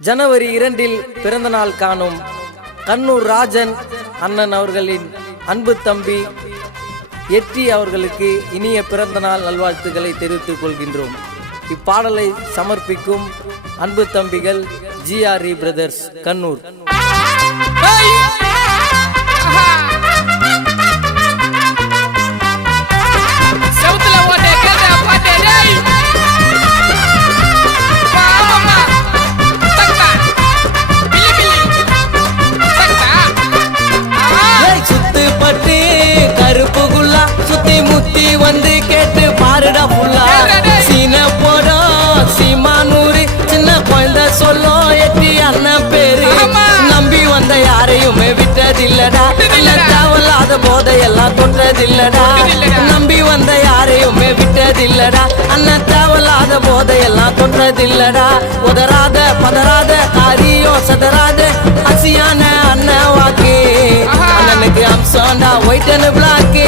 ஜனவரி 2 பிறந்த நாள் காணும் கண்ணூர் ராஜன் அண்ணன் அவர்களின் அன்பு தம்பி எட்டி அவர்களுக்கு இனிய பிறந்த நாள் நல்வாழ்த்துக்களை தெரிவித்துக் கொள்கின்றோம். இப்பாடலை சமர்ப்பிக்கும் அன்பு தம்பிகள் GRE பிரதர்ஸ் கண்ணூர். வந்து கேட்டு பாருடா புல்லா சீன போடும் சீமானூரி சின்ன குழந்தை சொல்லும் எட்டி அண்ணன் பேரு நம்பி வந்த யாரையுமே விட்டதில்லடா தேவையில்லாத போதையெல்லாம் தொட்டதில்லடா நம்பி வந்த யாரையுமே விட்டதில்லடா அண்ணன் தேவையில்லாத போதையெல்லாம் தொட்டதில்லடா உதராத பதறாத காரியம் சதராத அசியான அண்ணன் வாக்கு அண்ணனுக்கு அம்சம்டா ஒயிட் அண்ட் பிளாக்கு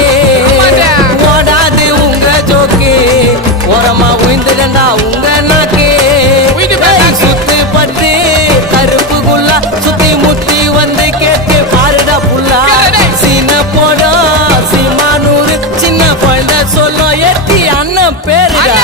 ஓடாது உங்க ஜோக்கு ஓரமா உயிர்ந்துடா உங்க நாக்கு சுத்து பட்டு கருப்புக்குள்ளா சுத்தி முத்தி வந்து கேட்டு பாருடா புல்லா சீன போடும் சீமானூர் சின்ன குழந்தை சொல்லும் எட்டி அண்ணன் பேருடா.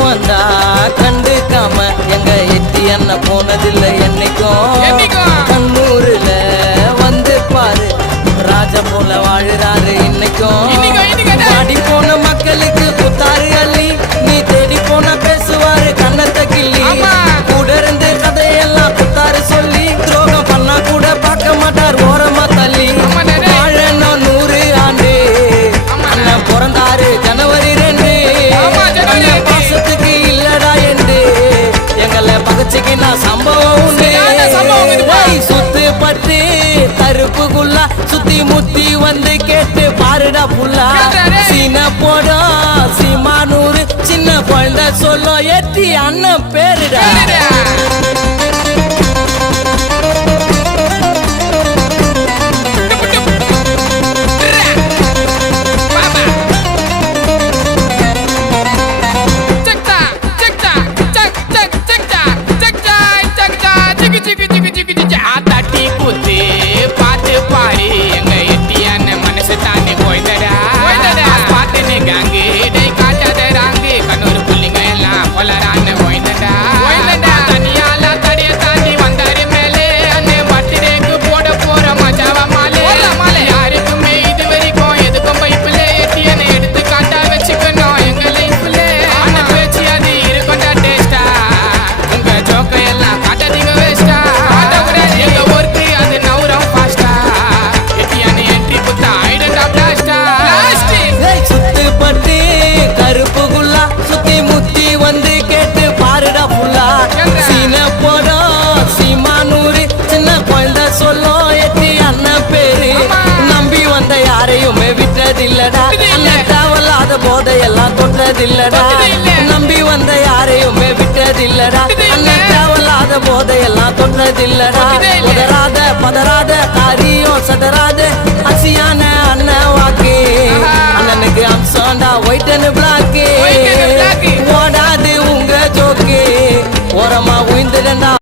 வந்தா கண்டுக்காம எங்க எட்டி என்ன போனதில்லை என்னைக்கும் கண்ணூர்ல வந்து பாரு ராஜா போல வாழுறாரு இன்னைக்கும் பாடி போன மக்களுக்கு புத்தாரு அள்ளி நீ தேடி போன பேசுவாரு கண்ணத்தை கிள்ளி கூட இருந்து கதையெல்லாம் புத்தாரு சொல்லி துரோகம் பண்ணா கூட பார்க்க மாட்டார் ஓரமா தள்ளி வாழணும் 100 ஆண்டு அண்ணன் பிறந்தாரு ஜனவரி 2 பாசத்துக்கு இல்லடா என்று எங்களை பகச்சுக்கினா சம்பவம் உண்டு சுத்து பட்டு கருப்புக்குள்ளா சுத்தி முத்தி வந்து கேட்டு பாருடா புல்லா சீன போடும் சீமானூர் சின்ன குழந்தை சொல்லும் எட்டி அண்ணன் பேருடா. விட்டதில்லடா தேவையில்லாத போதையெல்லாம் தொட்டதில்லடா நம்பி வந்த யாரையுமே விட்டதில்லடா தேவையில்லாத போதையெல்லாம் தொட்டதில்லடா உதராத பதறாத காரியம் சதராத அசியான அண்ணன் வாக்கு அண்ணனுக்கு அம்சம்டா ஒயிட் அண்ட் பிளாக்கு